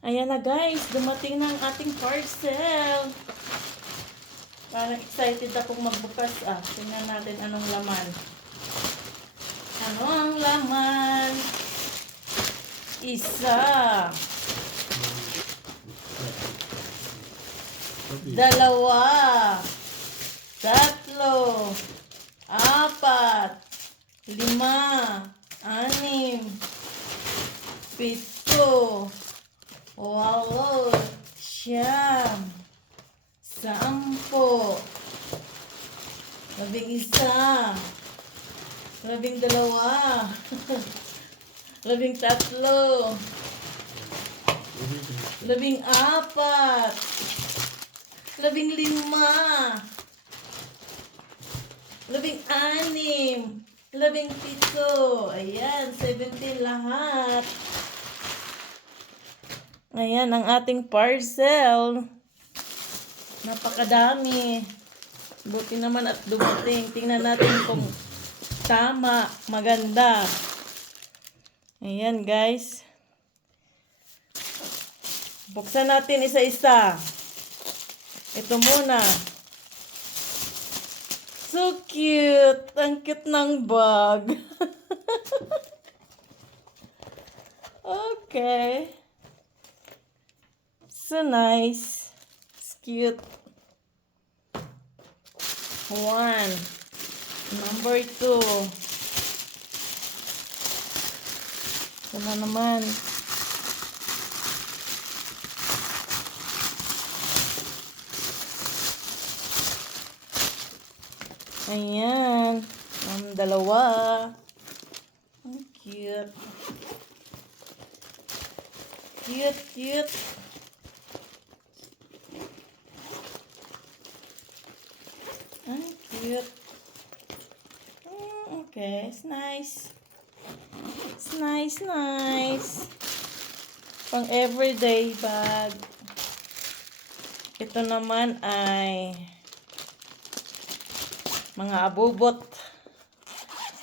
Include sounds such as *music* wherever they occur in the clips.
Ayan na guys, dumating na ang ating parcel. Parang excited akong magbukas ah. Tingnan natin anong laman. Ano ang laman? Isa. Dalawa. Tatlo. Apat. Lima. Anim. Pito. Walo. Siyam. Sampo. Labing isa. Labing dalawa. *laughs* Labing tatlo. Labing apat. Labing lima. Labing anim. Labing pito. Ayan, 17 lahat. Ayan, ang ating parcel. Napakadami. Buti naman at dumating. Tingnan natin kung tama, maganda. Ayan, guys. Buksan natin isa-isa. Ito muna. So cute. Ang cute ng bag. *laughs* okay. So nice. It's cute. One. Number two. Ito na naman. Ayan. Ang dalawa. Ang cute. Cute, cute. Ang cute. Mm, okay, it's nice. It's nice, nice. Pang everyday bag. Ito naman ay mga abubot.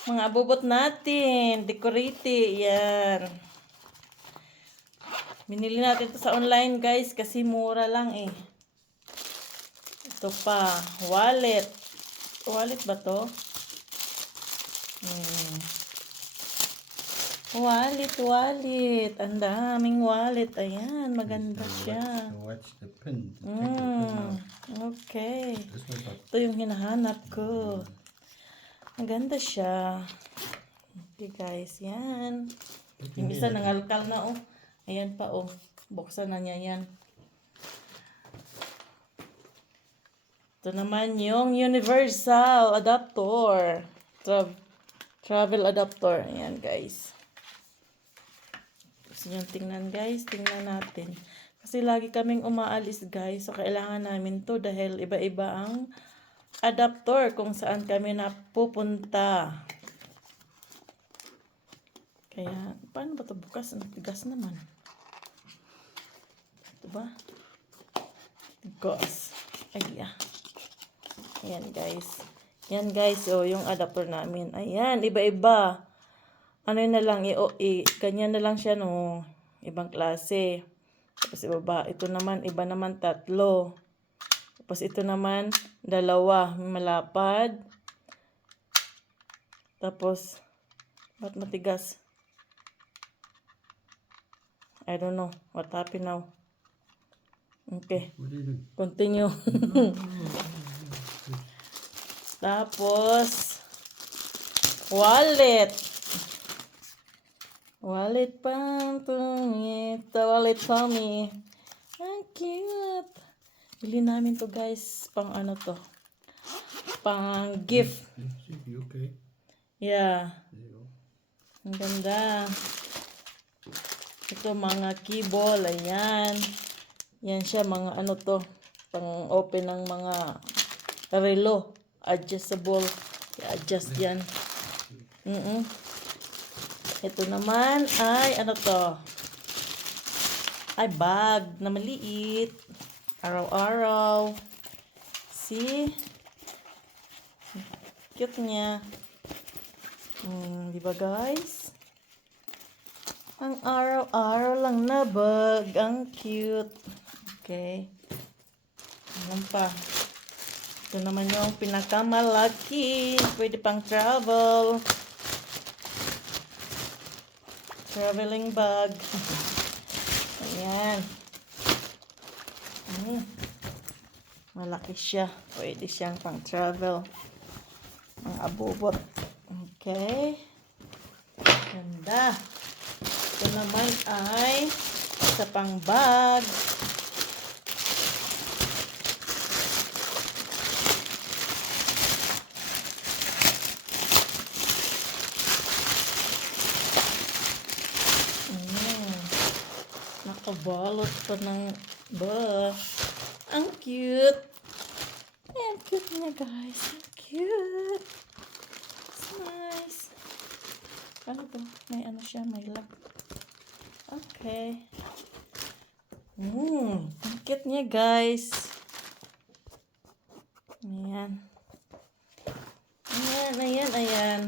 Mga abubot natin. Decorate. Yan. Binili natin to sa online guys kasi mura lang eh. Ito pa. Wallet. Wallet ba to? Hmm. Wallet, wallet. Ang daming wallet. Ayan, maganda siya. Watch the pin. Mm, okay. Ito yung hinahanap ko. Maganda siya. Okay guys, yan. Yung isa nangalkal na oh. Ayan pa oh. Buksan na niya yan. Ito naman yung universal adapter. Tra- travel adapter. Ayan guys. Gusto nyo tingnan guys? Tingnan natin. Kasi lagi kaming umaalis guys. So kailangan namin to dahil iba-iba ang adapter kung saan kami napupunta. Kaya, paano ba ito bukas? Tigas naman. Ito ba? Tigas. Ay, ah. Ayan, guys. Yan, guys. O, yung adapter namin. Ayan, iba-iba. Ano yun na lang, i, o, i, ganyan na lang siya, no. Ibang klase. Tapos ibaba. Ito naman, iba naman tatlo. Tapos ito naman, dalawa. Malapad. Tapos, ba't matigas? I don't know. What happened now? Okay. Continue. *laughs* Tapos, wallet. Wallet pang tungit. Wallet me. Ang cute. Bili namin to guys. Pang ano to. Pang gift. Okay? Yeah. Ang ganda. Ito mga keyball. Ayan. Yan siya mga ano to. Pang open ng mga relo. Adjustable. I-adjust yan. Mm Ito naman ay ano to. Ay bag na maliit. Araw-araw. See? Cute niya. Hmm, di ba guys? Ang araw-araw lang na bag. Ang cute. Okay. Ayan pa. Ito naman yung pinakamalaki. Pwede pang travel. Traveling bag. *laughs* Ayan. Mm. Malaki siya. Pwede siyang pang travel. Ang abubot. Okay. Ganda. Ito naman ay sa pang bag. Mm. Nakabalot pa ng ba. Ang cute. Ang cute niya, guys. Ang cute. It's nice. Ano to? May ano siya, may lock. Okay. Mm, ang cute niya, guys. Ayan. Ayan, ayan, ayan.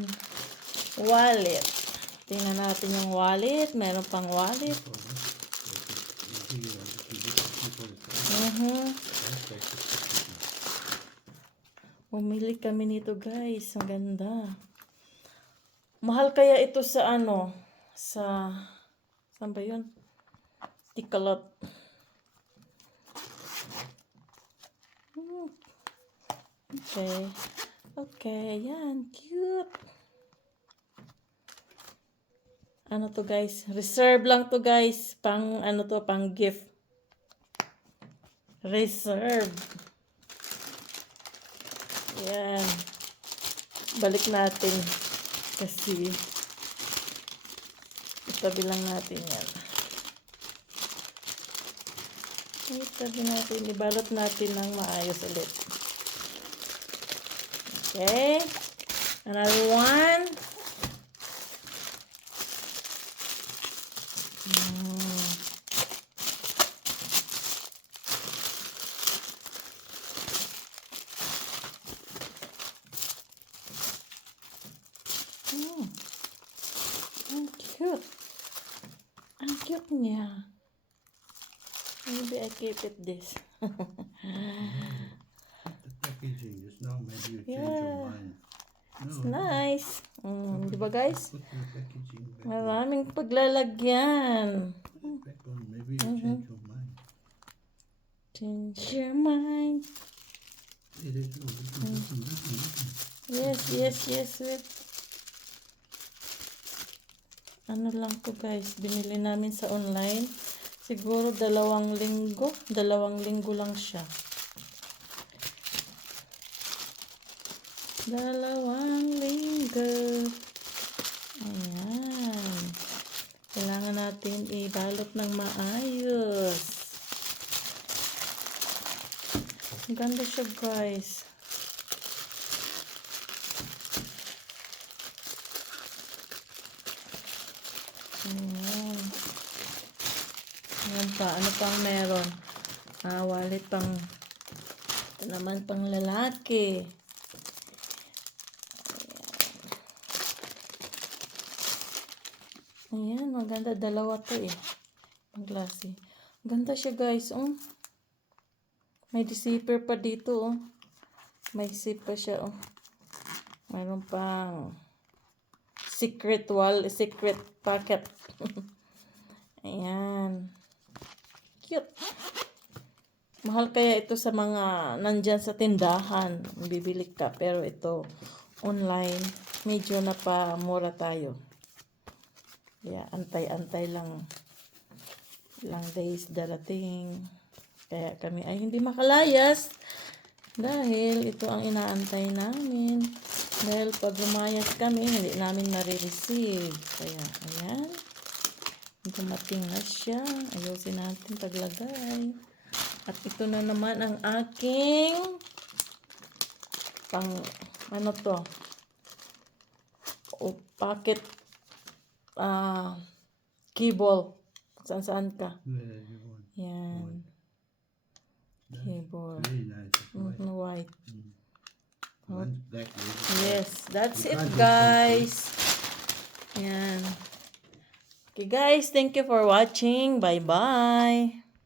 Wallet. Tingnan natin yung wallet. Meron pang wallet. Mhm. Bumili kami nito guys. Ang ganda. Mahal kaya ito sa ano? Sa... Saan ba yun? Tikalot. Okay. Okay. Yan. Cute. Ano to guys? Reserve lang to guys. Pang ano to? Pang gift. Reserve. Yan. Balik natin. Kasi itabi lang natin yan. Itabi natin. Ibalot natin ng maayos ulit. Okay. Another one. Mm. Ang cute. Ang cute niya. Maybe I keep it this. The packaging just now maybe you change Yeah. your mind. No, It's nice. Mm, di ba guys? Put your packaging back, on, Maraming paglalagyan. back on. Maybe you change your mind. Change your mind. Yes, yes, yes, wait. Ano lang to guys, binili namin sa online. Siguro dalawang linggo. Dalawang linggo lang siya. Dalawang linggo. Ayan. Kailangan natin ibalot ng maayos. Ang ganda siya guys. Ayan. Ayan pa. Ano pang meron? Ah, wallet pang... Ito naman pang lalaki. Ayan. Ayan, maganda. Dalawa to eh. Ang klase. Ganda siya guys. Oh. May zipper pa dito oh. May zip pa siya oh. Mayroon pang secret wall, secret pocket. *laughs* Ayan. Cute. Mahal kaya ito sa mga nandyan sa tindahan. Bibili ka. Pero ito, online, medyo na pa mura tayo. Kaya antay-antay lang. Ilang days darating. Kaya kami ay hindi makalayas. Dahil ito ang inaantay namin. Dahil pag lumayas kami, hindi namin nare-receive. Kaya, ayan. Dumating na siya. Ayusin natin paglagay. At ito na naman ang aking pang, ano to? O, packet ah keyboard. Saan saan ka? Yan. Keyboard. Very nice. It's white. Mhm, white. One's black. Yes, that's it guys. Yan. Okay guys, thank you for watching. Bye-bye.